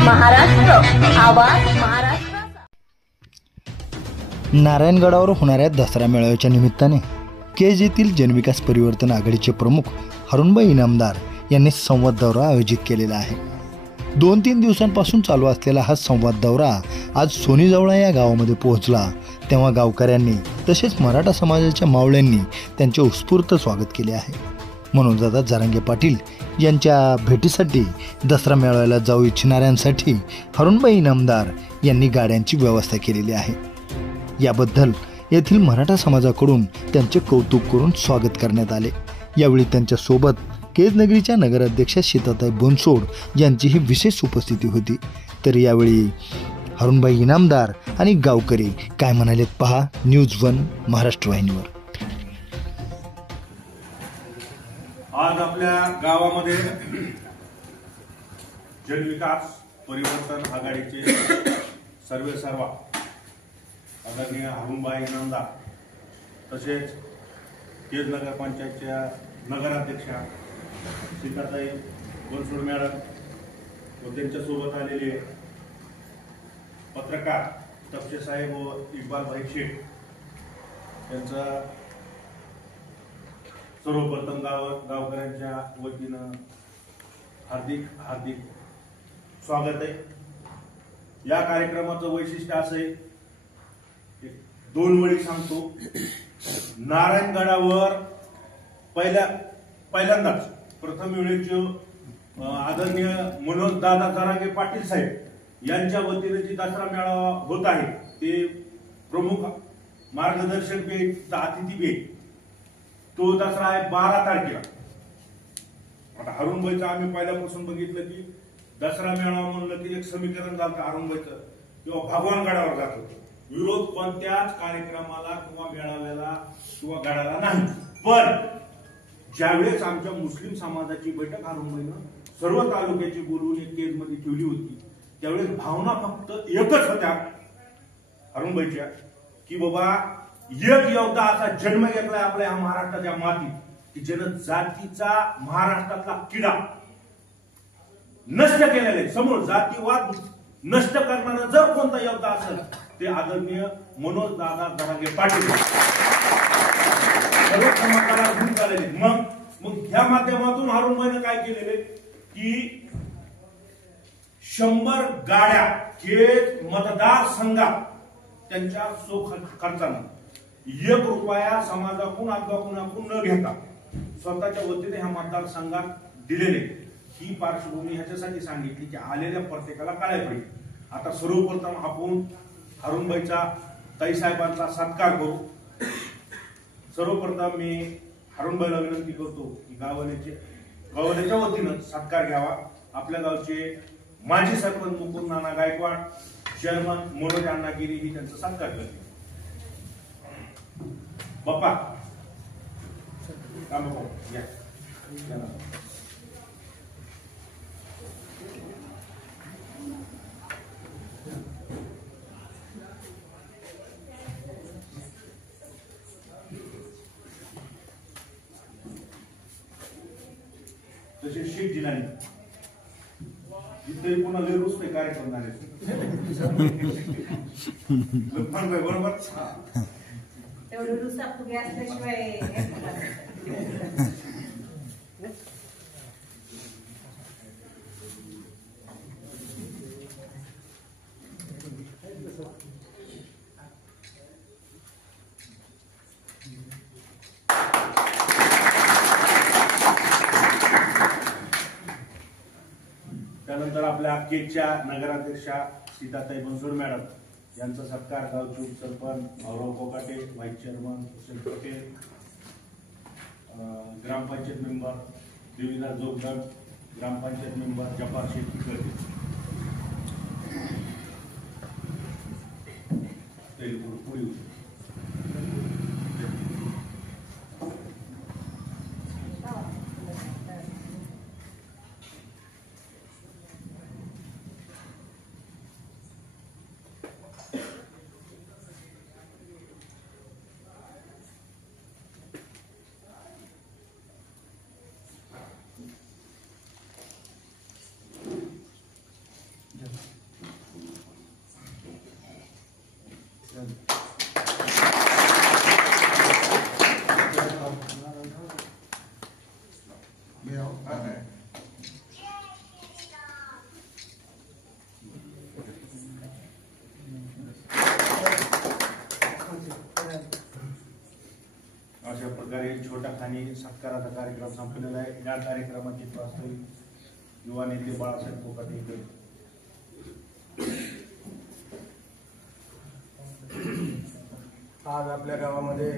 महाराष्ट्र आवाज महाराष्ट्राचा। नारायणगडावर होणाऱ्या दसरा मेळाव्याच्या निमित्ताने केज येथील जनविकास परिवर्तन आघाडीचे प्रमुख हरुणभाई इनामदार यांनी संवाद दौरा आयोजित केलेला आहे। 2-3 दिवसांपासून चालू असलेला हा संवाद दौरा आज सोनीजवळा या गावामध्ये पोहोचला, तेव्हा गावकऱ्यांनी तसेच मराठा समाजाच्या मावळ्यांनी त्यांचे उत्स्फूर्त स्वागत केले आहे। मनोजदादा जरांगे पाटील यांच्या भेटीसाठी दसरा मेळाव्याला जाऊ इच्छिणाऱ्यांसाठी हरुणभाई इनामदार यांनी गाड्यांची व्यवस्था केलेली आहे। याबद्दल येथील मराठा समाजाकडून त्यांचे कौतुक करून स्वागत करण्यात आले। यावेळी त्यांच्या सोबत केज नगरीच्या नगराध्यक्षा सीताताई बनसोड यांचीही विशेष उपस्थिती होती। तर यावेळी हरुणभाई इनामदार आणि गावकरी काय म्हणालेत पहा न्यूज 1 महाराष्ट्र वाहिनीवर। आज आपल्या गावामध्ये जनविकास परिवर्तन आघाडीचे सर्वेसर्वा आदरणीय हरुणभाई इनामदार तसेच केज नगरपंचायतच्या नगराध्यक्षा सीताताई बनसोड मॅडम व त्यांच्यासोबत आलेले पत्रकार तपसे साहेब व इक्बाल भाई शेख यांचा सर्वप्रथम गावकऱ्यांच्या वतीनं हार्दिक स्वागत आहे। या कार्यक्रमाचं वैशिष्ट्य असं आहे, 2 वेळी सांगतो। नारायणगडावर पहिल्यांदाच प्रथम वेळेचे आदरणीय मनोजदादा जरांगे पाटील साहेब यांच्या वतीने जी दसरा मेळावा होत आहे ते प्रमुख मार्गदर्शक भेट अतिथी भेट तो दसरा आहे 12 तारखेला। आता हरुणभाईचं आम्ही पहिल्यापासून बघितलं की दसरा मेळावा म्हणलं की एक समीकरण झालं हरुणभाईचं किंवा भगवानगडावर जात होतं, विरोध कोणत्याच कार्यक्रमाला किंवा मेळाव्याला किंवा गडाला नाही। पण ज्यावेळेस आमच्या मुस्लिम समाजाची बैठक हरुणभाईनं सर्व तालुक्याची बोलवून एक केज मध्ये ठेवली होती, त्यावेळेस भावना फक्त एकच होत्या हरुणभाईच्या की बाबा एक योद्धा असा जन्म घेतलाय आपल्या या महाराष्ट्राच्या मातीत की ज्यानं जातीचा महाराष्ट्रातला किडा नष्ट केलेला आहे। समोर जातीवाद नष्ट करणारा जर कोणता योद्धा असेल ते आदरणीय मनोजदादा जरांगे पाटील सर्व समाजाला घेऊन चाललेले। मग ह्या माध्यमातून हरुणभाईनं काय केलेले की 100 गाड्या केज मतदारसंघात त्यांच्या खर्चानं 1 रुपया समाजाकडून अथवा कुणाकडून न घेता स्वतःच्या वतीने ह्या मतदारसंघात दिलेले। ही पार्श्वभूमी ह्याच्यासाठी सांगितली की आलेल्या प्रत्येकाला कळायला पाहिजे। आता सर्वप्रथम आपण हरुणभाईचा ताई साहेबांचा सत्कार करू। सर्वप्रथम मी हरुणभाईला विनंती करतो की गाववाल्याच्या वतीनं सत्कार घ्यावा। आपल्या गावचे माजी सरपंच मुकुंद नाना गायकवाड, चेअरमन मनोज अण्णा गिरी ही त्यांचा सत्कार करते। बाप्पा या तसे शीट जिल्हाने जिथे पुन्हा लय रुसते कार्यक्रम झाले बरोबर तेवढं रुसा फुगे असल्याशिवाय त्यानंतर आपल्या केजच्या नगराध्यक्षा सीताताई बनसोड मॅडम यांचा सत्कार गावचे उपसरपंच भाऊराव कोकाटे, व्हाईस चेअरमन हुसेन पटेल, ग्रामपंचायत मेंबर देवीदास जोगदंड, ग्रामपंचायत मेंबर जब्बार शेख करते पुढे अशा प्रकारे छोट्या खाणी सत्काराचा कार्यक्रम संपलेला आहे. या कार्यक्रमाची वास्तविक युवा नेते बाळासाहेब कोकाटे आज आपल्या गावामध्ये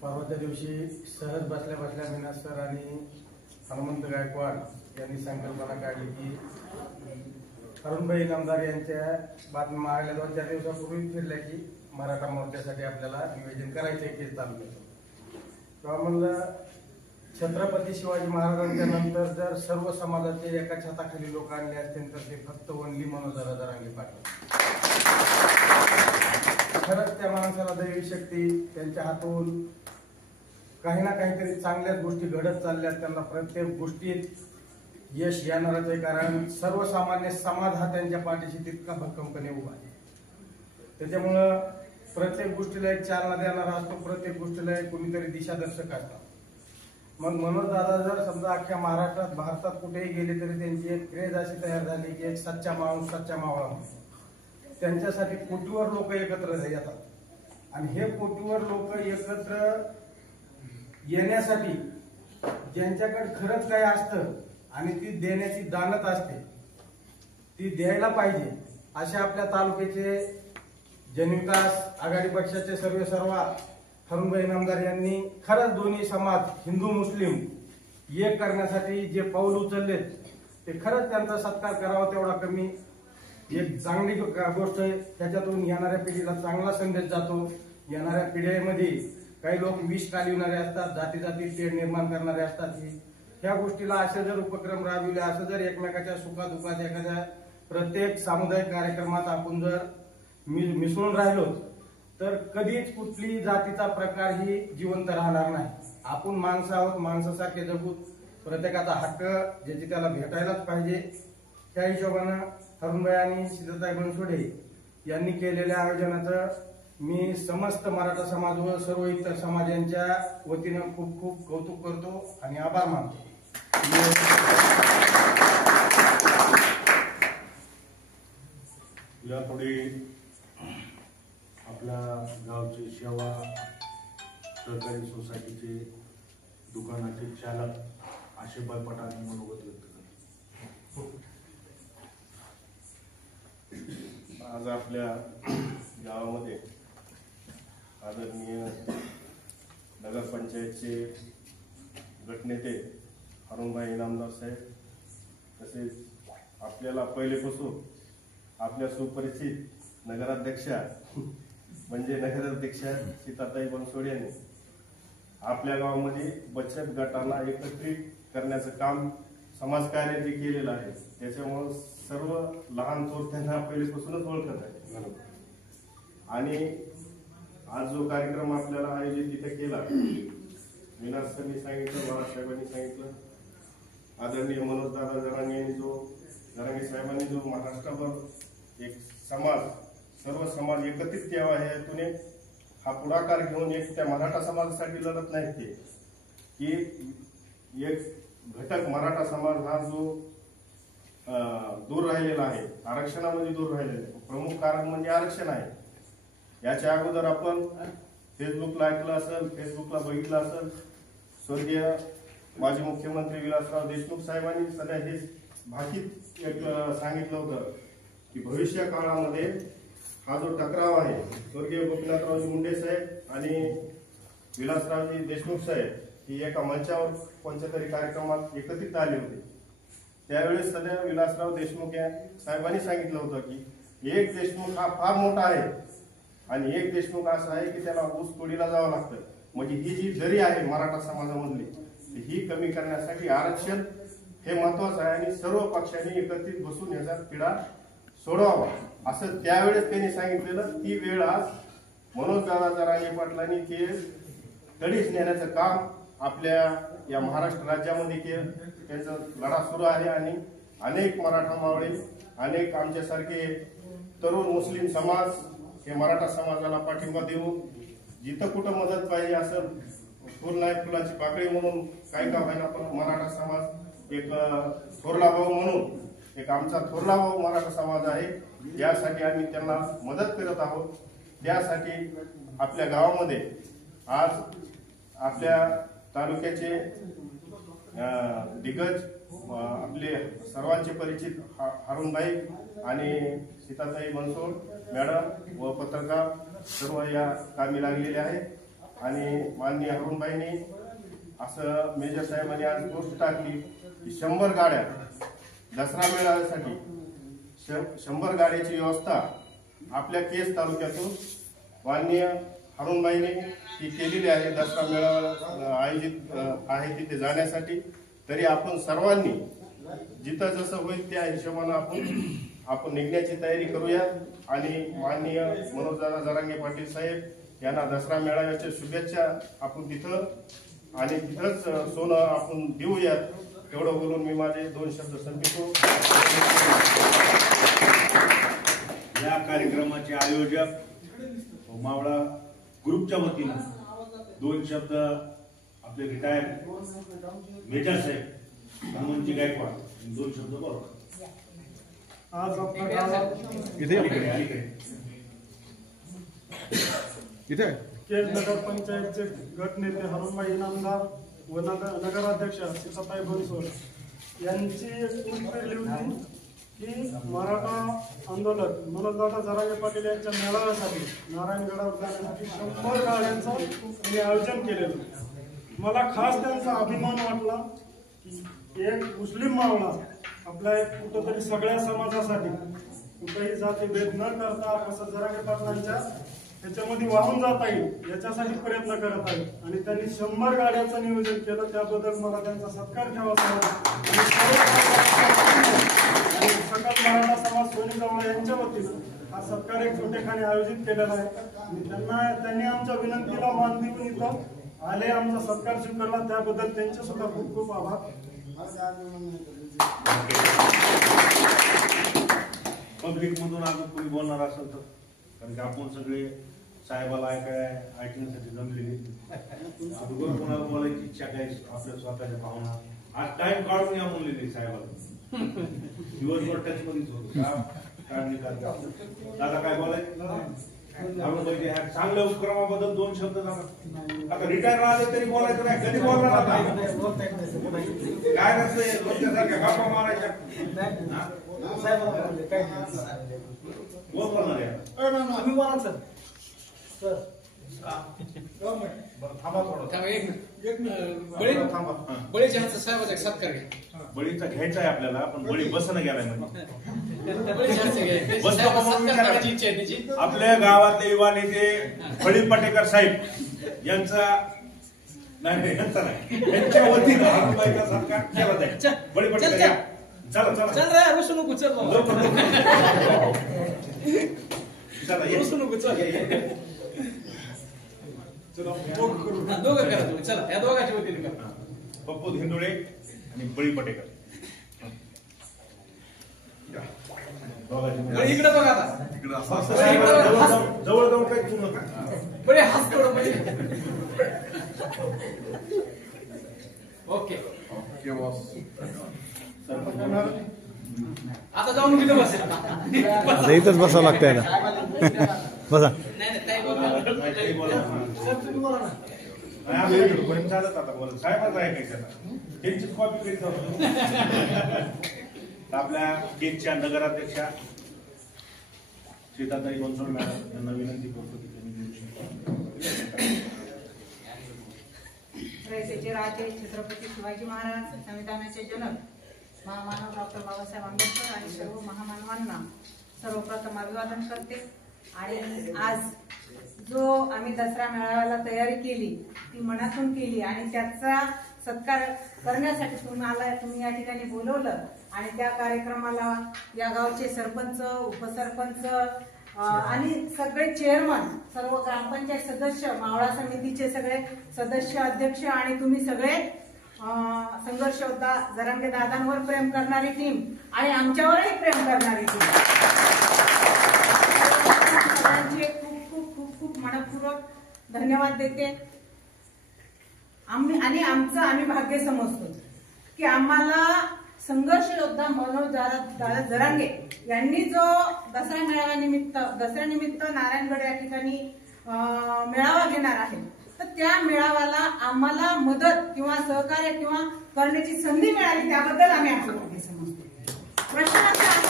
परवाच्या दिवशी सहज बसल्या बसल्या मीना सर आणि हनुमंत गायकवाड यांनी संकल्पना काढली की अरुणभाई इनामदार यांच्या बातम्या आल्या 2-4 दिवसापूर्वी फिरल्या की मराठा मोर्चासाठी आपल्याला निवेदन करायचे केस तालुक्यात. तेव्हा म्हणलं छत्रपती शिवाजी महाराजांच्या नंतर जर सर्व समाजाचे एका छताखाली लोक आणले असतील तर ते फक्त ओनली मनोज जरांगे पाटील. खरंच त्या माणसाला दैवी शक्ती त्यांच्या हातून काही ना काहीतरी चांगल्याच गोष्टी घडत चालल्यात. त्यांना प्रत्येक गोष्टीत यश येणारच आहे, कारण सर्वसामान्य समाज हा त्यांच्या पाठीशी तितका भक्कमपणे उभा आहे. त्याच्यामुळं प्रत्येक गोष्टीला एक चालना देणारा असतो, प्रत्येक गोष्टीला एक कुणीतरी दिशादर्शक असतात. मग मनोज दादा जर समजा अख्ख्या महाराष्ट्रात भारतात कुठेही गेले तरी त्यांची एक क्रेज अशी तयार झाली की एक सच्चा माणूस सच्चा मावळा म्हणून त्यांच्यासाठी कोटीवर लोक एकत्र येतात. आणि हे कोटीवर लोक एकत्र येण्यासाठी ज्यांच्याकडे खरंच काही असतं आणि ती देण्याची दानत असते ती द्यायला पाहिजे, अशा आपल्या तालुक्याचे जनविकास आघाडी पक्षाचे सर्वेसर्वा हरुणभाई इनामदार यांनी खरंच दोन्ही समाज हिंदू मुस्लिम एक करण्यासाठी जे पाऊल उचललेत ते खरंच त्यांचा सत्कार करावा तेवढा कमी. एक चांगली गोष्ट आहे, त्याच्यातून येणाऱ्या पिढीला चांगला संदेश जातो. येणाऱ्या पिढ्यांमध्ये काही लोक विष कालविणारे असतात, जाती जाती तेढ निर्माण करणारे असतात. ह्या गोष्टीला असे जर उपक्रम राबविले, असं जर एकमेकाच्या सुखादुखात एखाद्या प्रत्येक सामुदायिक कार्यक्रमात आपण जर मिसळून राहिलो तर कधीच कुठली जातीचा प्रकार ही जिवंत राहणार नाही. आपण माणसं आहोत, माणसासारखे जगू, प्रत्येकाचा हक्क ज्याची त्याला भेटायलाच पाहिजे. त्या हिशोबानं हरुणभाई आणि सीताताई बनसोडे यांनी केलेल्या आयोजनाचं मी समस्त मराठा समाज व सर्व इतर समाज यांच्या वतीनं खूप खूप कौतुक करतो आणि आभार मानतो. यापुढे आपल्या गावचे सेवा सहकारी सोसायटीचे दुकानाचे चालक आशेबाई पटाने मनोगत व्यक्त करतो. आज आपल्या गावामध्ये आदरणीय नगरपंचायतचे गटनेते अरुणभाई इनामदार साहेब, तसेच आपल्याला पहिलेपासून आपल्या सुपरिचित नगराध्यक्षा म्हणजे नगराध्यक्षा सीताताई बनसोडे यांनी आपल्या गावामध्ये बचत गटांना एकत्रित करण्याचं काम समाजकार्य जे केलेलं आहे त्याच्यामुळे सर्व लहान थोर त्यांना पहिलेपासूनच ओळखत आहे. आणि आज जो कार्यक्रम आपल्याला आयोजित तिथे केला, मीना सरांनी सांगितलं, बाळासाहेबांनी सांगितलं, आदरणीय मनोज दादा जरांगे साहेबांनी जो महाराष्ट्रावर एक समाज सर्व समाज एकत्रित यावा ह्या हेतूने हा पुढाकार घेऊन एक त्या मराठा समाजासाठी लढत नाहीत ते की एक घटक मराठा समाज हा जो दूर राहिलेला आहे, आरक्षणामध्ये दूर राहिलेला आहे. प्रमुख कारण म्हणजे आरक्षण आहे. याच्या अगोदर आपण फेसबुकला ऐकलं असेल, फेसबुकला बघितलं असेल, स्वर्गीय माजी मुख्यमंत्री विलासराव देशमुख साहेबांनी सध्या हे भाकीत एक सांगितलं होतं की भविष्य काळामध्ये हा जो टकराव आहे, स्वर्गीय गोपीनाथरावजी मुंडे साहेब आणि विलासरावजी देशमुख साहेब ही एका मंचावर कोणत्या तरी कार्यक्रमात एकत्रित आले होते. त्यावेळेस सध्या विलासराव देशमुख या साहेबांनी सांगितलं होतं की एक देशमुख हा फार मोठा आहे आणि एक देशमुख असा आहे की त्याला ऊस तोडीला जावं लागतं. म्हणजे ही जी दरी आहे मराठा समाजामधली ही कमी करण्यासाठी आरक्षण हे महत्वाचं आहे आणि सर्व पक्षांनी एकत्रित बसून याचा तिढा सोडवावा असं त्यावेळेस त्यांनी सांगितलेलं. ती वेळ आज मनोज दादा जरांगे पाटलांनी ते तडीस नेण्याचं काम आपल्या या महाराष्ट्र राज्यामध्ये केलं. त्यांचा लढा सुरू आहे आणि अनेक मराठा मावळे, अनेक आमच्यासारखे तरुण मुस्लिम समाज हे मराठा समाजाला पाठिंबा देऊन जिथं कुठं मदत पाहिजे असं फुल नाही फुलाची पाकळी म्हणून काय का व्हायला पण मराठा समाज एक थोरला भाऊ म्हणून एक आमचा थोरला भाऊ मराठा समाज आहे, यासाठी आम्ही त्यांना मदत करत आहोत. त्यासाठी आपल्या गावामध्ये आज आपल्या तालुक्याचे दिग्गज आपले सर्वांचे परिचित हारुणबाई आणि सीताताई बनसोड मॅडम व पत्रकार सर्व या कामी लागलेले आहेत आणि माननीय हारुणबाईंनी असं मेजर साहेबांनी आज पोस्ट टाकली की 100 गाड्या दसरा मेळाव्यासाठी 100 गाड्याची व्यवस्था आपल्या केज तालुक्यातून माननीय हारुणबाईंनी ती केलेली आहे. दसरा मेळावा आयोजित आहे तिथे जाण्यासाठी. तरी आपण सर्वांनी जिथं जसं होईल त्या हिशोबानं आपण निघण्याची तयारी करूया आणि माननीय मनोजदादा जरांगे पाटील साहेब यांना दसरा मेळाव्याच्या शुभेच्छा आपण तिथं आणि तिथंच सोनं आपण देऊयात. तेवढं बोलून मी माझे 2 शब्द संपवितो. या कार्यक्रमाचे आयोजक मावळा ग्रुपच्या वतीनं 2 शब्द आपले रिटायर्ड मेजर साहेब हनुमंतजी गायकवाड 2 शब्द बोलतात. आज आपल्या गावात इथे केज नगर पंचायतचे गटनेते हारुणबाई इनामदार व नगराध्यक्ष सीताताई बनसोड यांची उलटली होती की मराठा आंदोलन मनोजदादा जरांगे पाटील यांच्या मेळाव्यासाठी नारायणगडावर जाण्यासाठी 100 गाड्यांचं त्यांनी आयोजन केलेलं. मला खास त्यांचा अभिमान वाटला की एक मुस्लिम मावळा आपल्या एक कुठंतरी सगळ्या समाजासाठी कुठेही जातीभेद न करता कसं जरांगे पाटलांच्या त्याच्यामध्ये वाहून जाता येईल याच्यासाठी प्रयत्न करत आहे आणि त्यांनी 100 गाड्यांचं नियोजन केलं. त्याबद्दल मला त्यांचा सत्कार ठेवावा आणि सकल मराठा समाज सोनीजवळ यांच्या वतीनं हा सत्कार एक छोटेखाने आयोजित केलेला आहे आणि त्यांनी आमच्या विनंतीला मान देऊन इथं आले, आमचा सत्कार स्वीकारला. त्याबद्दल त्यांचे सुद्धा खूप खूप आभार. पब्लिक मधून अजून कोणी बोलणार असेल तर, कारण की आपण सगळे साहेबाला ऐकण्यासाठी जमलेले. अगोदर कोणाला बोलायची इच्छा काय आपल्या स्वतःच्या भावना आज टाइम काढून या म्हणलेली साहेबाला दिवसभर टच मध्येच होतो काढणी करतात. दादा काय बोलायचं चांगल्या उपक्रमाबद्दल 2 शब्द सांगा. आता रिटायर राहिले तरी बोलायचं नाही, कधी बोलणार आता काय नसतं लोकांसारख्या गप्पा मारायच्या कोण बोलणार आहे? बळीचा घ्यायचा आहे आपल्याला, पण बळी बसणं गेलाय म्हणजे आपल्या गावातले युवा नेते बळी पटेकर साहेब यांचा नाही त्यांच्या वतीनं हारुणबाईचा सत्कार केला जाईल. बळी पटेकर चला चला पप्पू हिंदुळे आणि बळी पटेकर इकडे बघा आता जवळ जाऊन काय घेऊ नका. बळे हात ओके आता जाऊन किती बसेल इथंच बसावं लागतंय ना. बसा चालत आता बोलत साहेबाच ऐकायचं त्यांचीच कॉपी करीत जातो. आपल्या केजच्या नगराध्यक्षा सीताताई बनसोड मॅडम यांना विनंती करतो की त्यांनी देऊ शकतो. रयतेचे राजे छत्रपती शिवाजी महाराज संविधानाचे जनक महामानव डॉक्टर बाबासाहेब आंबेडकर आणि सर्व महामानवांना सर्वप्रथम अभिवादन करते. आणि आज जो आम्ही दसरा मेळाव्याला तयारी केली ती मनातून केली आणि त्याचा सत्कार करण्यासाठी तुम्ही या ठिकाणी बोलवलं आणि त्या कार्यक्रमाला या गावचे सरपंच उपसरपंच आणि सगळे चेअरमन सर्व ग्रामपंचायत सदस्य मावळा समितीचे सगळे सदस्य अध्यक्ष आणि तुम्ही सगळे संघर्ष योद्धा जरांगे दादांवर प्रेम करणारी टीम आणि आमच्यावरही प्रेम करणारी टीम, सगळ्यांचे खूप खूप खूप खूप मनपूर्वक धन्यवाद देते. आम्ही भाग्य समजतो की आम्हाला संघर्ष योद्धा मनोज दादा जरांगे यांनी जो दसऱ्यानिमित्त नारायणगड या ठिकाणी मेळावा घेणार आहे, तर त्या मेळाव्याला आम्हाला मदत किंवा सहकार्य किंवा करण्याची संधी मिळाली, त्याबद्दल आम्ही आपलं भाग्य समजतो. प्रश्न असा आहे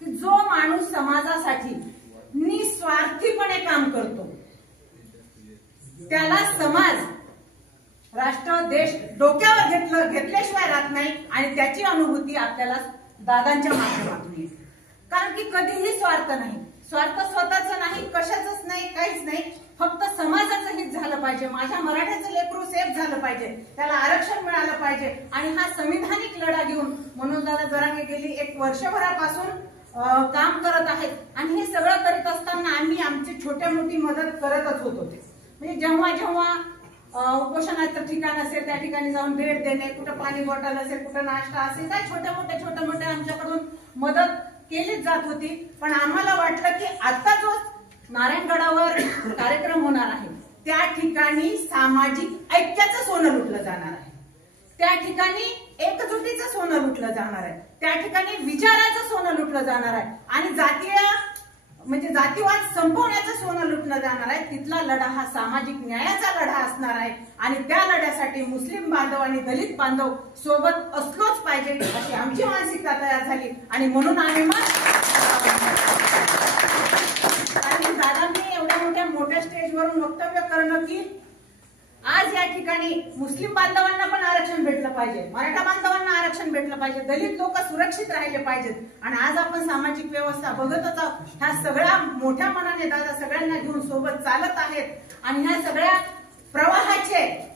की जो माणूस समाजासाठी निस्वार्थीपणे काम करतो त्याला समाज, राष्ट्र, देश डोक्यावर घेतल्याशिवाय राहत नाही आणि त्याची अनुभूती आपल्याला दादांच्या माध्यमातून येते. कारण की कधीही स्वार्थ नाही, स्वार्थ स्वतःचा नाही, कशाचंच नाही, काहीच नाही, फक्त समाजाचं हित झालं पाहिजे, माझ्या मराठ्याचं लेकरू सेफ झालं पाहिजे, त्याला आरक्षण मिळालं पाहिजे. आणि हा संविधानिक लढा घेऊन मनोजदादा जरांगे गेली 1 वर्षभरापासून काम करत आहेत. आणि हे सगळं करीत असताना आम्ही आमची छोट्या मोठी मदत करतच होत होते. म्हणजे जेव्हा जेव्हा उपोषणाचं ठिकाण असेल त्या ठिकाणी जाऊन भेट देणे, कुठं पाणी बॉटल असेल, कुठं नाश्ता असेल, काय छोट्या मोठ्या आमच्याकडून मदत केलीच जात होती. पण आम्हाला वाटलं की आता जो नारायणगडावर कार्यक्रम होणार आहे त्या ठिकाणी सामाजिक ऐक्याचं सोनं लुटलं जाणार आहे, त्या ठिकाणी एकजुटीचं सोनं लुटलं जाणार आहे, त्या ठिकाणी विचाराचं सोनं लुटलं जाणार आहे आणि जातीवाद संपवण्याचं सोनं लुटलं जाणार आहे. तिथला लढा हा सामाजिक न्यायाचा लढा असणार आहे आणि त्या लढ्यासाठी मुस्लिम बांधव आणि दलित बांधव सोबत असलोच पाहिजे अशी आमची मानसिकता तयार झाली. आणि म्हणून आम्ही दादांनी एवढ्या मोठ्या स्टेजवरून वक्तव्य करणं की आज या ठिकाणी मुस्लिम बांधवांना पण आरक्षण भेटलं पाहिजे, मराठा बांधवांना आरक्षण भेटलं पाहिजे, दलित लोक सुरक्षित राहिले पाहिजेत. आणि आज आपण सामाजिक व्यवस्था बघतच आहोत. ह्या सगळ्या मोठ्या मनाने दादा सगळ्यांना घेऊन सोबत चालत आहेत आणि ह्या सगळ्या प्रवाहाचे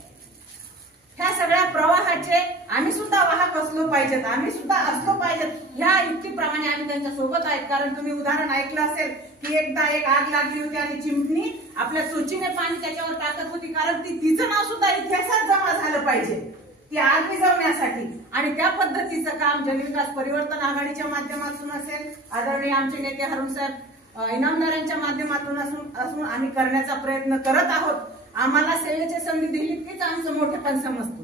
आम्ही सुद्धा वाहक असलो पाहिजेत, आम्ही सुद्धा असलो पाहिजेत. ह्या युक्तीप्रमाणे आम्ही त्यांच्या सोबत आहेत. कारण तुम्ही उदाहरण ऐकलं असेल की एकदा एक आग लागली होती आणि चिमणी आपल्या चोचीने पाणी त्याच्यावर टाकत होती, कारण तिचं नाव सुद्धा इतिहासात जमा झालं पाहिजे ती आग विझवण्यासाठी. आणि त्या पद्धतीचं काम जनविकास परिवर्तन आघाडीच्या माध्यमातून असेल, आदरणीय आमचे नेते हरून साहेब इनामदारांच्या माध्यमातून असून आम्ही करण्याचा प्रयत्न करत आहोत. आम्हाला सेवेची संधी दिली तीच आमचं मोठेपण समजतो.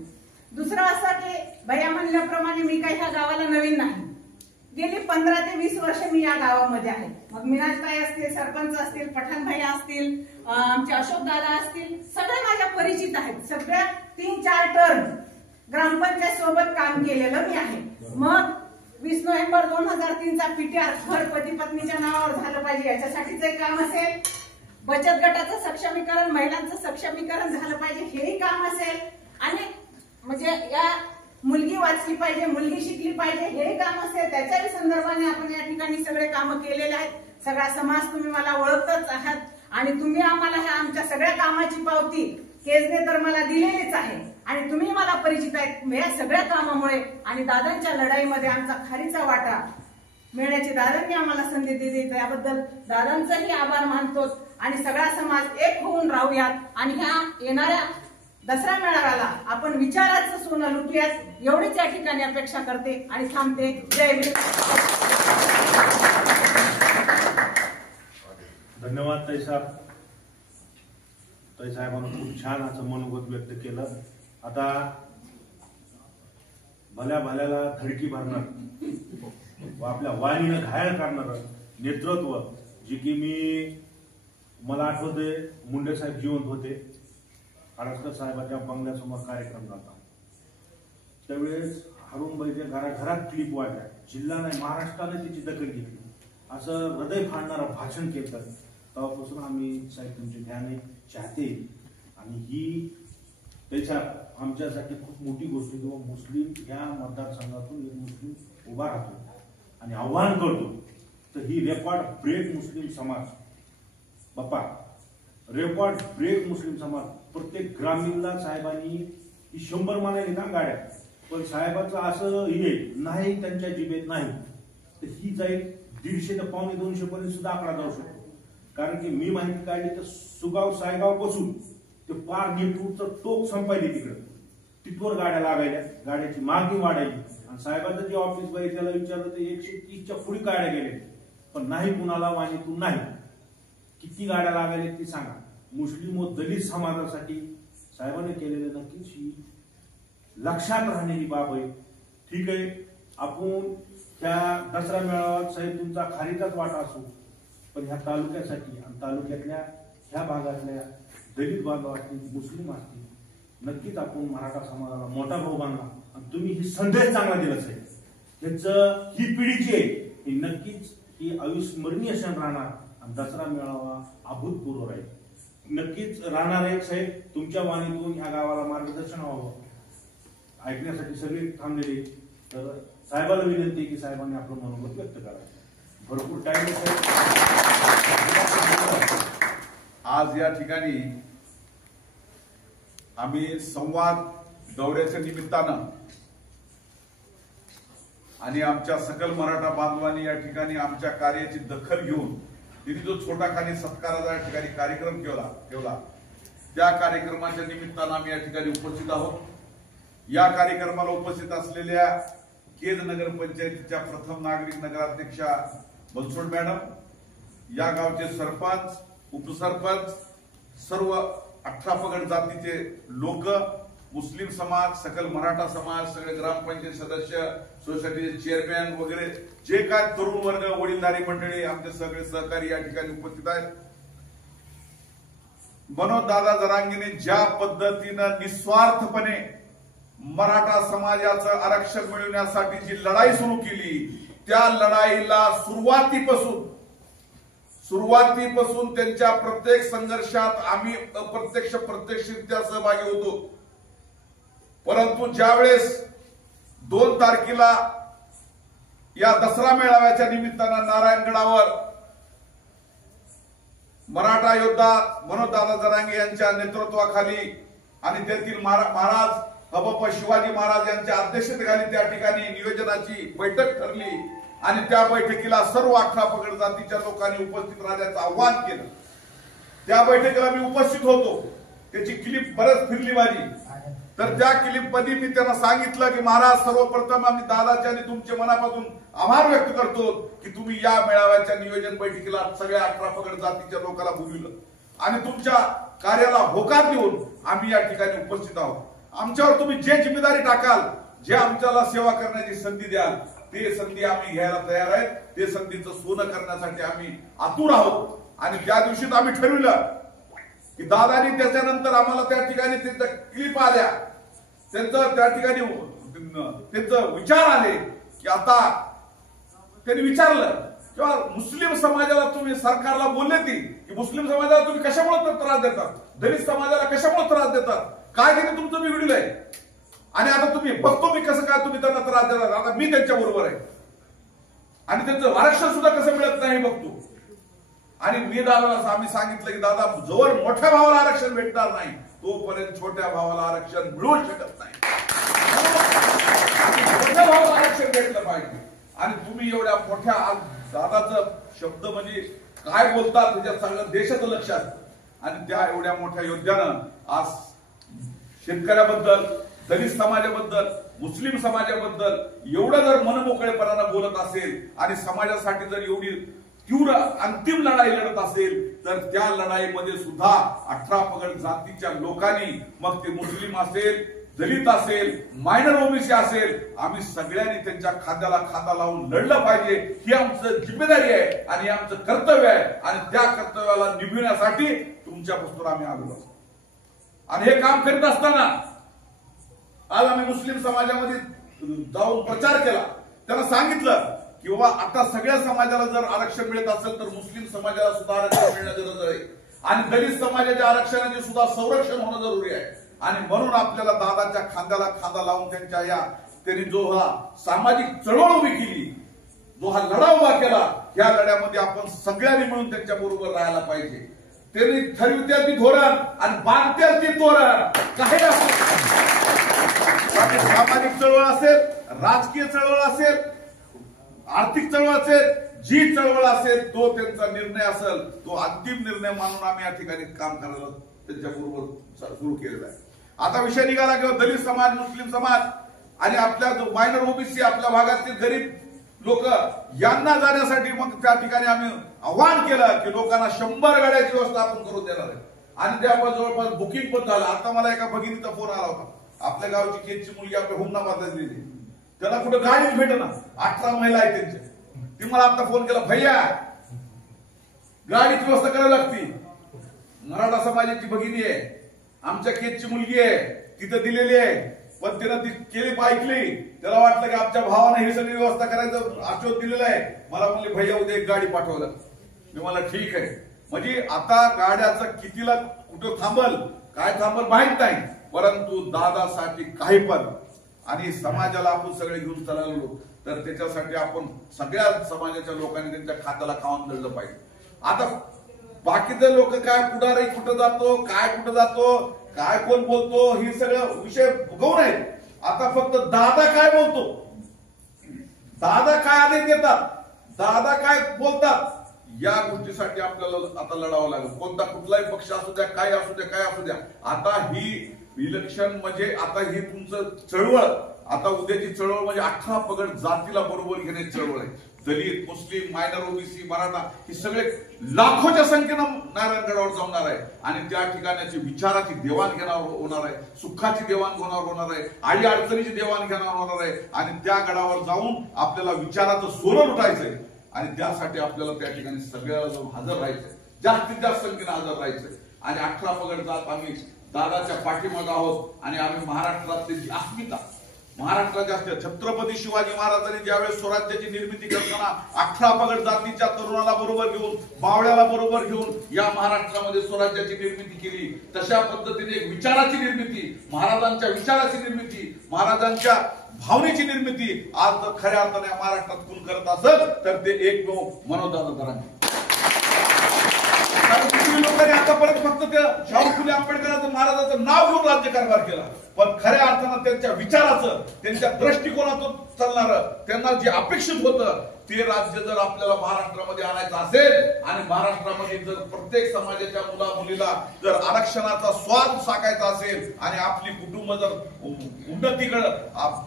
दुसरं असं की भैया म्हणल्याप्रमाणे मी काही ह्या गावाला नवीन नाही, गेली 15 ते 20 वर्ष मी या गावामध्ये आहे. मग मीनाजताई असतील, सरपंच असतील, पठाणभाई असतील, आमचे अशोक दादा असतील, सगळे माझ्या परिचित आहेत. सगळ्या 3-4 टर्म ग्रामपंचायत सोबत काम केलेलं मी आहे. मग 20 नोव्हेंबर 2003 चा पीटीआर घर पती पत्नीच्या नावावर झालं पाहिजे याच्यासाठीच एक काम असेल, बचत गटाचं सक्षमीकरण, महिलांचं सक्षमीकरण झालं पाहिजे हेही काम असेल, आणि म्हणजे या मुलगी वाचली पाहिजे, मुलगी शिकली पाहिजे हे काम असेल, त्याच्याही संदर्भाने आपण या ठिकाणी सगळे कामं केलेले आहेत. सगळा समाज तुम्ही मला ओळखतच आहात आणि तुम्ही आम्हाला ह्या आमच्या सगळ्या कामाची पावती केजने तर मला दिलेलीच आहे आणि तुम्ही मला परिचित आहेत. या सगळ्या कामामुळे आणि दादांच्या लढाईमध्ये आमचा खारीचा वाटा मिळण्याची दादांनी आम्हाला संधी दिली, त्याबद्दल दादांचाही आभार मानतो. आणि सगळा समाज एक होऊन राहूयात आणि ह्या येणाऱ्या दसरा मेळाव्याला आपण विचाराचं सोनं लुटूयात एवढीच या ठिकाणी अपेक्षा करते आणि थांबते. जय भीम. धन्यवाद ताई साहेबांना खूप छान असं मनोगत व्यक्त केलं. आता भल्याला धडकी भरणार व आपल्या वाणीनं घायल करणार नेतृत्व जे की मला आठवते मुंडे साहेब जिवंत होते, आडसकर साहेबांच्या बंगल्यासमोर कार्यक्रम झाला त्यावेळेस हरुणबाईच्या घराघरात क्लिप वाजल्या, जिल्हा नाही महाराष्ट्राने तिची दखल घेतली, असं हृदय फाडणारं भाषण केलं. तेव्हापासून आम्ही साहेब तुमचे ध्याने चाहते आणि ही त्याच्या आमच्यासाठी खूप मोठी गोष्ट किंवा मुस्लिम ह्या मतदारसंघातून एक मुस्लिम उभा राहतो आणि आव्हान करतो तर ही रेकॉर्ड ब्रेक मुस्लिम समाज बाप्पा, रेकॉर्ड ब्रेक मुस्लिम समाज प्रत्येक ग्रामीणला साहेबांनी ही 100 मानायली ना गाड्या, पण साहेबांचं असं हे नाही त्यांच्या जिभेत नाही तर ही जाईल 150 ते 150-200 पर्यंत सुद्धा आकडा जाऊ शकतो. कारण की मी माहिती काढली तर सुगाव सायगाव पासून ते पार नीटूरचं टोक संपायले तिकडं, तिथवर गाड्या लागायल्या, गाड्याची मागणी वाढायची. आणि साहेबांचं जे ऑफिस बाई त्याला विचारलं तर 130च्या पुढे गाड्या गेल्या, पण नाही कुणाला वाणीतून नाही. किती गाड्या लागायल्या ती सांगा. मुस्लिम व दलित समाजासाठी साहेबांनी केलेलं नक्कीच ही लक्षात राहणारी बाब आहे. ठीक आहे, आपण त्या दसरा मेळाव्यात साहेब तुमचा खारीचाच वाटा असो, पण ह्या तालुक्यासाठी आणि तालुक्यातल्या ह्या भागातल्या दलित बांधव असतील, मुस्लिम असतील, नक्कीच आपण मराठा समाजाला मोठा भाऊ बांधला आणि तुम्ही ही संदेश चांगला दिला साहेब. त्याचं ही पिढी जी आहे ही नक्कीच ही अविस्मरणीय क्षण राहणार आणि दसरा मेळावा अभूतपूर्व राहील. नक्कीच राहणार आहे साहेब. तुमच्या वाणीतून ह्या गावाला मार्गदर्शन व्हावं ऐकण्यासाठी सगळे थांबलेले. तर साहेबाला विनंती की साहेबांनी आपलं मनोगत व्यक्त करावं. भरपूर टाइम आज या ठिकाणी आम्ही संवाद दौऱ्याच्या निमित्तानं आणि आमच्या सकल मराठा बांधवांनी या ठिकाणी आमच्या कार्याची दखल घेऊन तिने जो छोटाखानी सत्काराचा या ठिकाणी कार्यक्रम ठेवला त्या कार्यक्रमाच्या निमित्तानं आम्ही या ठिकाणी उपस्थित आहोत. या कार्यक्रमाला उपस्थित असलेल्या केज नगर पंचायतीच्या प्रथम नागरिक नगराध्यक्षा बनसोड मॅडम, या गावचे सरपंच, उपसरपंच, सर्व 18 पगड जातीचे लोक, मुस्लिम समाज, सकल मराठा समाज, सगळे ग्रामपंचायत सदस्य, सोसायटीचे चेअरमॅन वगैरे जे काय तरुण वर्ग, वडीलधारी मंडळी, आमचे सगळे सहकारी या ठिकाणी उपस्थित आहेत. मनोजदादा जरांगेने ज्या पद्धतीनं निस्वार्थपणे मराठा समाजाचं आरक्षण मिळवण्यासाठी जी लढाई सुरू केली, त्या लढाईला सुरुवातीपासून त्यांच्या प्रत्येक संघर्षात आम्ही अप्रत्यक्ष प्रत्यक्षरित्या सहभागी होतो. परंतु ज्यावेळेस 2 तारखेला या दसरा मेळाव्याच्या निमित्तानं नारायणगडावर मराठा योद्धा मनोजदादा जरांगे यांच्या नेतृत्वाखाली आणि तेथील महाराज हबप शिवाजी महाराज यांच्या अध्यक्षतेखाली त्या ठिकाणी नियोजनाची बैठक ठरली आणि त्या बैठकीला सर्व 18 पगड जातीच्या लोकांनी उपस्थित राहण्याचं आवाहन केलं. त्या बैठकीला मी उपस्थित होतो. त्याची क्लिप बरंच फिरली माझी. तर त्या क्लिपमध्ये मी त्यांना सांगितलं की महाराज, सर्वप्रथम आम्ही दादाचे आणि तुमचे मनापासून आभार व्यक्त करतो की तुम्ही या मेळाव्याच्या नियोजन बैठकीला सगळ्या 18 पगड जातीच्या लोकांना बोलविलं आणि तुमच्या कार्याला होकार देऊन आम्ही या ठिकाणी उपस्थित आहोत. आमच्यावर तुम्ही जे जिम्मेदारी टाकाल, जे आमच्याला सेवा करण्याची संधी द्याल, ते संधी आम्ही घ्यायला तयार आहेत. ते संधीचं सोनं करण्यासाठी आम्ही आतुर आहोत. आणि त्या दिवशीच आम्ही ठरविलं की दादानी त्याच्यानंतर आम्हाला त्या ठिकाणी त्यांच्या क्लिप आल्या, त्यांचं त्या ठिकाणी त्यांचं विचार आले की आता त्यांनी विचारलं किंवा मुस्लिम समाजाला तुम्ही सरकारला बोलले की मुस्लिम समाजाला तुम्ही कशामुळे त्रास देतात, दलित समाजाला कशामुळे त्रास देतात, काय त्यांनी तुमचं बिघडलंय आणि आता तुम्ही बघतो मी कसं काय तुम्ही त्यांना त्रास देणार. आता मी त्यांच्या बरोबर आहे आणि त्यांचं आरक्षण सुद्धा कसं मिळत नाही बघतो. आणि मी दादाला आम्ही सांगितलं की दादा, जोवर मोठ्या भावाला आरक्षण भेटणार नाही तोपर्यंत छोट्या भावाला आरक्षण मिळू शकत नाही. मोठ्या भावाला आरक्षण भेटलं पाहिजे. आणि तुम्ही एवढ्या मोठ्या, दादाचं शब्द म्हणजे काय बोलतात त्याच्यात सगळं देशाचं लक्ष असतं आणि त्या एवढ्या मोठ्या योद्ध्यानं आज शेतकऱ्याबद्दल, दलित समाजाबद्दल, मुस्लिम समाजाबद्दल एवढं जर मनमोकळेपणानं बोलत असेल आणि समाजासाठी जर एवढी तीव्र अंतिम लढाई लढत असेल तर त्या लढाईमध्ये सुद्धा 18 पगड जातीच्या लोकांनी, मग ते मुस्लिम असेल, दलित असेल, मायनर ओबीसी असेल, आम्ही सगळ्यांनी त्यांच्या खांद्याला खांदा लावून लढलं पाहिजे. ही आमचं जिम्मेदारी आहे आणि आमचं कर्तव्य आहे आणि त्या कर्तव्याला निभवण्यासाठी तुमच्यापासून आम्ही आलो. आणि हे काम करीत असताना आज आम्ही मुस्लिम समाजामध्ये जाऊन प्रचार केला. त्यांना सांगितलं की बाबा, आता सगळ्या समाजाला जर आरक्षण मिळत असेल तर मुस्लिम समाजाला सुद्धा आरक्षण मिळणं गरज आहे आणि दलित समाजाच्या आरक्षणाचे सुद्धा संरक्षण होणं जरुरी आहे. आणि म्हणून आपल्याला दादाच्या खांद्याला खांदा लावून त्यांनी जो हा सामाजिक चळवळ उभी केली, जो हा लढा उभा केला, या लढ्यामध्ये आपण सगळ्यांनी मिळून त्यांच्या बरोबर राहायला पाहिजे. त्यांनी ठरवित्या ती धोरण आणि बांधत्या ती तोरण काही सामाजिक चळवळ असेल, राजकीय चळवळ असेल, आर्थिक चळवळ असेल, जी चळवळ असेल तो त्यांचा निर्णय असेल, तो अंतिम निर्णय मानून आम्ही या ठिकाणी काम करायला त्यांच्याबरोबर सुरू केलेला आहे. आता विषय निघाला किंवा दलित समाज, मुस्लिम समाज आणि आपल्या मायनर ओबीसी आपल्या भागातील गरीब लोक यांना जाण्यासाठी मग त्या ठिकाणी आम्ही आव्हान केलं की लोकांना 100 गाड्याची व्यवस्था आपण करून देणार आहे. आणि ते आपण जवळपास बुकिंग पण झालं. आता मला एका भगिनीचा फोन आला होता, आपल्या गावची केजची मुलगी आपल्या हुमनाबादला दिली, त्याला कुठं गाडीच भेटेना, 18 महिला आहेत त्यांच्या. ती मला आता फोन केला, भैया गाडीची व्यवस्था करावी लागती, मराठा समाजाची भगिनी आहे, आमच्या केजची मुलगी आहे, तिथं दिलेली आहे, पण तिनं ती केली ऐकली, त्याला वाटलं की आमच्या भावाने ही सगळी व्यवस्था करायचं आश्वासन दिलेलं आहे. मला म्हणले भैया उद्या एक गाडी पाठवलं. मी मला ठीक आहे. म्हणजे आता गाड्याचं कितीला कुठं थांबल काय थांबल माहित नाही, परंतु दादासाठी काही पण आणि समाजाला आपण सगळे घेऊन चाललो तर त्याच्यासाठी आपण सगळ्या समाजाच्या लोकांनी त्यांच्या खात्याला खाऊन धरलं पाहिजे. आता बाकीचे लोक काय पुढारी कुठं जातो, काय कुठं जातो, काय कोण बोलतो, ही सगळं विषय गौण आहे. आता फक्त दादा काय बोलतो, दादा काय आदेश देतात, दादा काय बोलतात, या गोष्टीसाठी आपल्याला आता लढावं लागेल. कोणता कुठलाही पक्ष असू द्या, काय असू द्या, काय असू द्या. आता ही इलेक्शन म्हणजे आता ही तुमचं चळवळ, आता उद्याची चळवळ म्हणजे 18 पगड जातीला बरोबर घेण्याची चळवळ आहे. दलित, मुस्लिम, मायनर ओबीसी, मराठा हे सगळे लाखोच्या संख्येनं नारायणगडावर जाणार आहे आणि त्या ठिकाणाची विचाराची देवाणघेवाण होणार आहे, सुखाची देवाणघेवाण होणार आहे, आडी अडचणीची देवाणघेवाण होणार आहे आणि त्या गडावर जाऊन आपल्याला विचाराचं सोनं लुटायचंय आणि त्यासाठी आपल्याला त्या ठिकाणी सगळ्याला जाऊन हजर राहायचंय, जास्तीत जास्त संख्येनं हजर राहायचंय. आणि 18 पगड जात आम्ही दादाच्या पाठीमागे आहोत आणि आम्ही महाराष्ट्रातली जी अस्मिता, महाराष्ट्राच्या छत्रपती शिवाजी महाराजांनी ज्यावेळेस स्वराज्याची निर्मिती करताना 18 पगड जातीच्या तरुणाला बरोबर घेऊन, बावळ्याला बरोबर घेऊन या महाराष्ट्रामध्ये स्वराज्याची निर्मिती केली. तशा पद्धतीने एक विचाराची निर्मिती, महाराजांच्या विचाराची निर्मिती, महाराजांच्या भावनेची निर्मिती आज जर खऱ्या अर्थाने महाराष्ट्रात कोण करत असेल तर ते एक मनोजदादा जरांगे. लोकांनी आतापर्यंत फक्त त्या शाहू फुले आंबेडकरांचं महाराजांचं नाव घेऊन राज्यकारभार केला, पण खऱ्या अर्थानं त्यांच्या विचाराचं, त्यांच्या दृष्टिकोनातून चालणारं, त्यांना जे अपेक्षित होतं ते राज्य जर आपल्याला महाराष्ट्रामध्ये आणायचं असेल आणि महाराष्ट्रामध्ये जर प्रत्येक समाजाच्या मुला मुलीला जर आरक्षणाचा स्वाद साकायचा असेल आणि आपली कुटुंब जर उन्नतीकडे,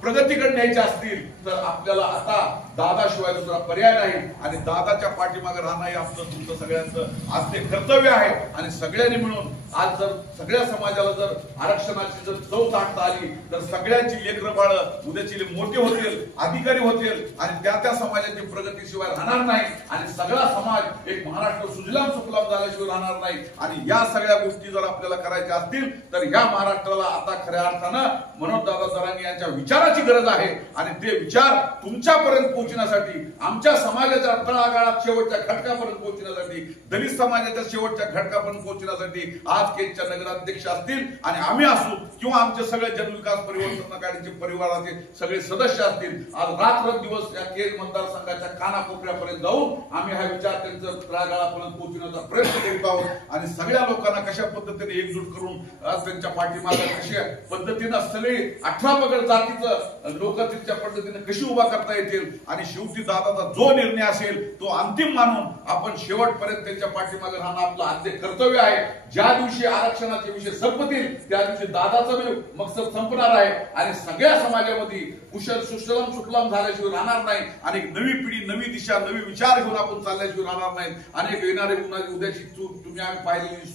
प्रगतीकडे न्यायची असतील तर आपल्याला आता दादाशिवाय दुसरा पर्याय नाही आणि दादाच्या पाठीमागे राहणं हे आपलं तुमचं सगळ्यांचं आज ते कर्तव्य आहे. आणि सगळ्यांनी मिळून आज जर सगळ्या समाजाला जर आरक्षणाची जर चव चाटता आली तर सगळ्यांची लेकरं बाळ उद्याची मोठे होतील, अधिकारी होतील आणि त्या समाजाची प्रगतीशिवाय राहणार नाही आणि सगळा समाज एक महाराष्ट्र सुजलाम सुफलाम झाल्याशिवाय राहणार नाही. आणि या सगळ्या गोष्टी जर आपल्याला करायच्या असतील तर या महाराष्ट्राला आता खऱ्या अर्थानं मनोजदादा जरांगे यांच्या विचाराची गरज आहे आणि ते विचार तुमच्यापर्यंत पोहोचण्यासाठी, आमच्या समाजाच्या तळागाळात शेवटच्या घटकापर्यंत पोहोचण्यासाठी, दलित समाजाच्या शेवटच्या घटकापर्यंत पोहोचण्यासाठी आज केजच्या नगराध्यक्ष असतील आणि आम्ही असू किंवा आमचे सगळे जनविकास परिवर्तन आघाडीचे परिवाराचे सगळे सदस्य असतील, आज रात्रंदिवस या केज मतदारसंघाच्या कानाकोपऱ्यापर्यंत जाऊन आम्ही हा विचार त्यांच्या तळागाळापर्यंत पोहोचण्याचा प्रयत्न करीत आहोत आणि सगळ्या लोकांना कशा पद्धतीने एकजूट करून आज त्यांच्या पाठीमागे कशा पद्धतीनं सगळे 18 पगड जातीचं लोक त्यांच्या पद्धतीने कशी उभा करता येतील आणि शेवटी दादाचा जो निर्णय असेल तो अंतिम मानून आपण शेवटपर्यंत त्यांच्या पाठीमागे राहणं आपलं आद्य कर्तव्य आहे. ज्या दिवशी आरक्षणाचे विषय संपतील त्या दिवशी दादाचं मकसद संपणार आहे आणि सगळ्या समाजामध्ये कुशल सुशलम सुफलाम झाल्याशिवाय राहणार नाही आणि नवी पिढी, नवी दिशा, नवी विचार घेऊन आपण चालल्याशिवाय राहणार नाही. अनेक येणारे उद्याची तुम्ही आम्ही पाहिलेली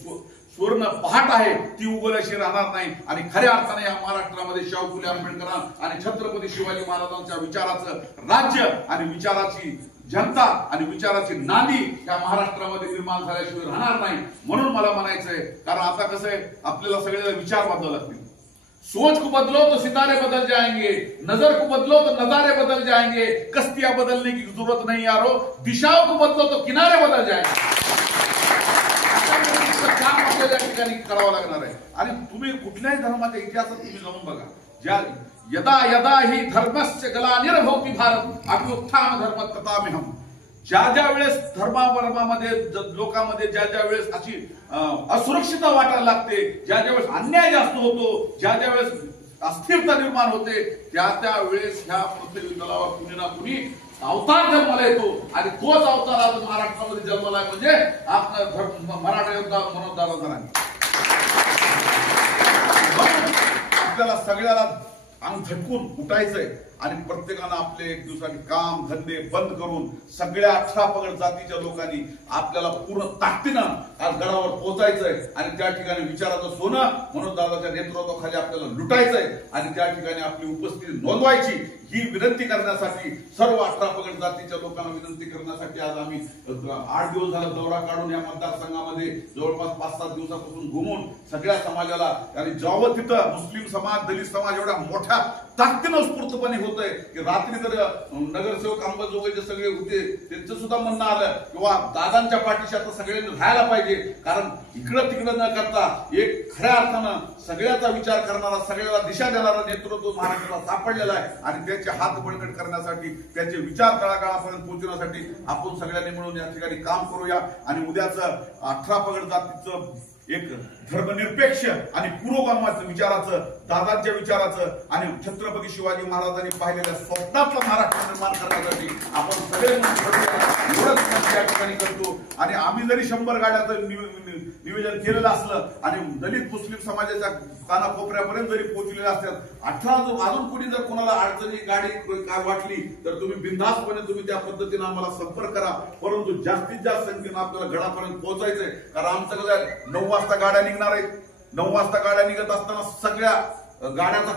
सुवर्ण पहाट आहे ती उगवल्याशी राहणार नाही आणि खऱ्या अर्थाने या महाराष्ट्रामध्ये शाहू फुले आंबेडकर आणि छत्रपती शिवाजी महाराजांच्या विचाराचं राज्य आणि विचाराची जनता आणि विचाराची नांदी या महाराष्ट्रामध्ये निर्माण झाल्याशिवाय राहणार नाही. म्हणून मला म्हणायचंय, कारण आता कसं आहे आपल्याला सगळ्याला विचार बदलावे लागतील. सोच को बदलो तो सितारे बदल जाएंगे, नजर को बदलो तो नजारे बदल जाएंगे, कश्तियां बदलने की जरूरत नहीं यारो, दिशाओं को बदलो तो किनारे बदल जाएंगे. काम आपल्याला ठिकाणी करावं लागणार आहे आणि तुम्ही कुठल्याही धर्माच्या इतिहासात तुम्ही जाऊन बघा, ज्या यदा यदा ही धर्मस्य ग्लानिर्भवति भारत अभ्युत्थान धर्म तथामिहम्. ज्या ज्या वेळेस धर्मामध्ये लोकांमध्ये ज्या ज्या वेळेस अशी असुरक्षितता वाटायला लागते, ज्या ज्या वेळेस अन्याय जास्त होतो, ज्या ज्या वेळेस अस्थिरता निर्माण होते त्या त्या वेळेस ह्या पृथ्वी तलावर कुणी ना कुणी अवतार जन्माला येतो आणि तोच अवतार आज महाराष्ट्रामध्ये जन्माला म्हणजे आपला मराठा योद्धा मनोजदादा जरांगे. आपल्याला सगळ्याला अंग झटकून उठायचंय आणि प्रत्येकानं आपले एक दिवसाचे काम धंदे बंद करून सगळ्या 18 पगड जातीच्या लोकांनी आपल्याला पूर्ण ताकदीनं आज गडावर पोहोचायचंय आणि त्या ठिकाणी विचाराचं सोनं म्हणून दादाच्या नेतृत्वाखाली आपल्याला लुटायचंय आणि त्या ठिकाणी आपली उपस्थिती नोंदवायची ही विनंती करण्यासाठी सर्व 18 पगड जातीच्या लोकांना विनंती करण्यासाठी आज आम्ही 8 दिवस झाला दौरा काढून या मतदारसंघामध्ये जवळपास 5-7 दिवसापासून घुमून सगळ्या समाजाला आणि जेव्हा तिथं मुस्लिम समाज दलित समाज एवढ्या मोठ्या ताकदीनं स्फूर्तपणे होतंय की रात्री तर नगरसेवक अंबाजोगाईचे सगळे होते त्यांचं सुद्धा म्हणणं आलं किंवा दादांच्या पाठीशी आता सगळ्यांनी राहायला पाहिजे कारण इकडं तिकडं न करता एक खऱ्या अर्थानं सगळ्याचा विचार करणारा सगळ्याला दिशा देणारा नेतृत्व महाराष्ट्राला सापडलेला आहे आणि त्याचे हात बळकट करण्यासाठी त्याचे विचार तळागाळापर्यंत पोहोचवण्यासाठी आपण सगळ्यांनी मिळून या ठिकाणी काम करूया आणि उद्याचं 18 पगड जातीचं एक धर्मनिरपेक्ष आणि पुरोगामाचं विचाराचं दादांच्या विचाराचं आणि छत्रपती शिवाजी महाराजांनी पाहिलेल्या स्वप्नातलं महाराष्ट्र निर्माण करण्यासाठी आपण सगळे एवढंच या ठिकाणी करतो आणि आम्ही जरी 100 गाड्याचं नियोजन केलेलं असलं आणि दलित मुस्लिम समाजाच्या कानाकोपऱ्यापर्यंत जरी पोहोचलेले असतात 18 अजून कोणी जर कोणाला अडचणी गाडी काय वाटली तर तुम्ही बिनधास्तपणे तुम्ही त्या पद्धतीने आम्हाला संपर्क करा परंतु जास्तीत जास्त संख्येनं आपल्याला गडापर्यंत पोहोचायचंय कारण आमचं कसं 9 वाजता गाड्या निघणार आहेत 9 वाजता गाड्या निघत असताना सगळ्या गाड्याचा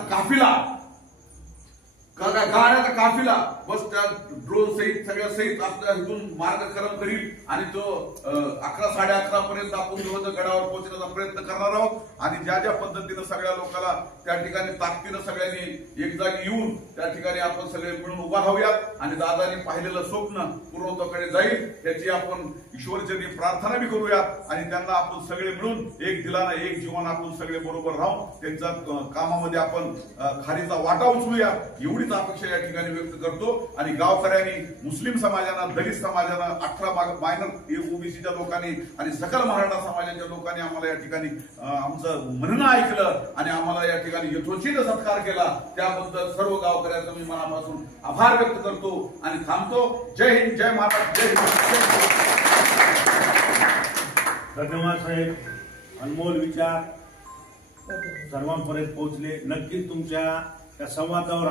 काफिला बस त्या ड्रोन सहित सगळ्या सहित आपल्या इथून मार्गक्रमण करील आणि तो 11-11:30 पर्यंत आपण जवळ गडावर पोहोचण्याचा प्रयत्न करणार आहोत आणि ज्या ज्या पद्धतीनं सगळ्या लोकांना त्या ठिकाणी ताकदीनं सगळ्यांनी एक जागी येऊन त्या ठिकाणी आपण सगळे मिळून उभा राहूयात आणि दादांनी पाहिलेलं स्वप्न पूर्णत्वाकडे जाईल याची आपण ईश्वरचरणी प्रार्थना बी करूयात आणि त्यांना आपण सगळे मिळून एक दिलानं एक जीवन आपण सगळे बरोबर राहून त्यांच्या कामामध्ये आपण खारीचा वाटा उचलूया एवढीच अपेक्षा या ठिकाणी व्यक्त करतो आणि गावकऱ्यांनी मुस्लिम समाजानं दलित समाजानं 18 मायनर ओबीसीच्या लोकांनी आणि सकल मराठा समाजाच्या लोकांनी आम्हाला या ठिकाणी आमचं म्हणणं ऐकलं आणि आम्हाला या ठिकाणी यथोचित सत्कार केला त्याबद्दल सर्व गावकऱ्यांचा मी मनापासून आभार व्यक्त करतो आणि थांबतो जय हिंद जय महाराष्ट्र जय हिंद धन्यवाद साहेब अनमोल विचार सर्वांपर्यंत पोहोचले नक्कीच तुमच्या त्या संवादावर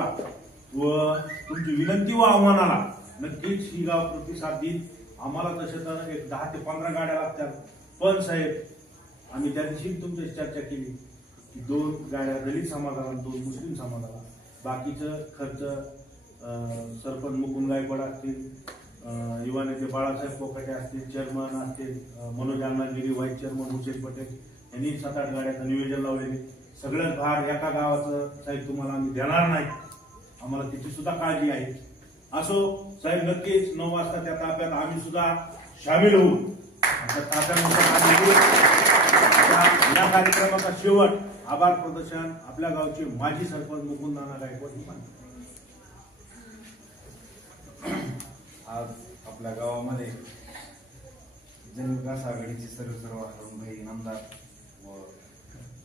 व तुमची विनंती व आव्हानाला नक्कीच ही गाव प्रतिसाद देईल आम्हाला तसे तर एक 10 ते 15 गाड्या लागतात पण साहेब आम्ही त्या दिवशी तुमच्याशी चर्चा केली की 2 गाड्या दलित समाजाला 2 मुस्लिम समाजाला बाकीचं खर्च सरपंच मुकुंद गायकवाड असतील युवा नेते बाळासाहेब कोकाटे असतील चेअरमन असतील मनोज अण्णागिरी व्हाईस चेअरमन हुसेन पटेल यांनी 7-8 गाड्याचं नियोजन लावलेले सगळ्यात भार एका गावाचं साहेब तुम्हाला आम्ही देणार नाही आम्हाला त्याची सुद्धा काळजी आहे असो साहेब नक्कीच 9 वाजता त्या ताफ्यात आम्ही सुद्धा सामील होऊ या कार्यक्रमाचा शेवट आभार प्रदर्शन आपल्या गावचे माजी सरपंच मुकुंद नाना गायकवाड आज आपल्या गावामध्ये जनविकास आघाडीचे सर्व हरुणभाई इनामदार व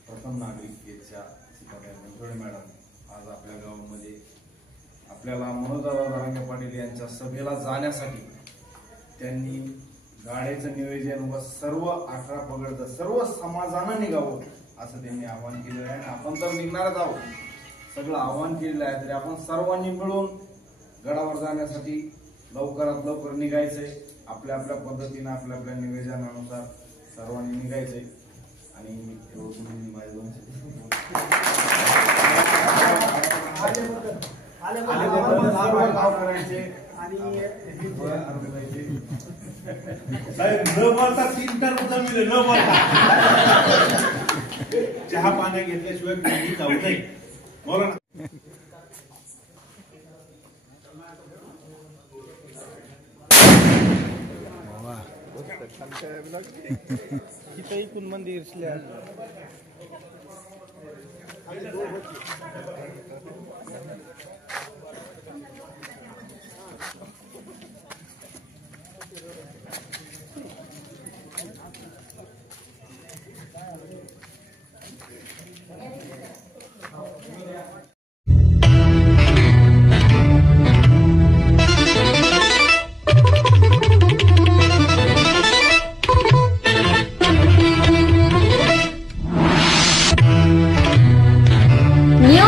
प्रथम नागरिक याच्या सीताबाई बनसोडे मॅडम आज आपल्या गावामध्ये आपल्याला मनोजदादा जरांगे पाटील यांच्या सभेला जाण्यासाठी त्यांनी गाड्याचं नियोजन व सर्व 18 पगड सर्व समाजानं निघावं असं त्यांनी आवाहन केलेलं आहे आपण तर निघणारच आहोत सगळं आवाहन केलेलं आहे तरी आपण सर्वांनी मिळून गडावर जाण्यासाठी लवकरात लवकर निघायचंय आपल्या आपल्या पद्धतीनं आपल्या आपल्या नियोजनानुसार सर्वांनी निघायचंय आणि साहेब न बोलता 3 टन जमिले न बोलता चहा पाण्या घेतल्याशिवाय कोणी जाऊ नये बोला ना तिथे इथून मंदिर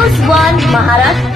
न्यूज 1 महाराष्ट्र.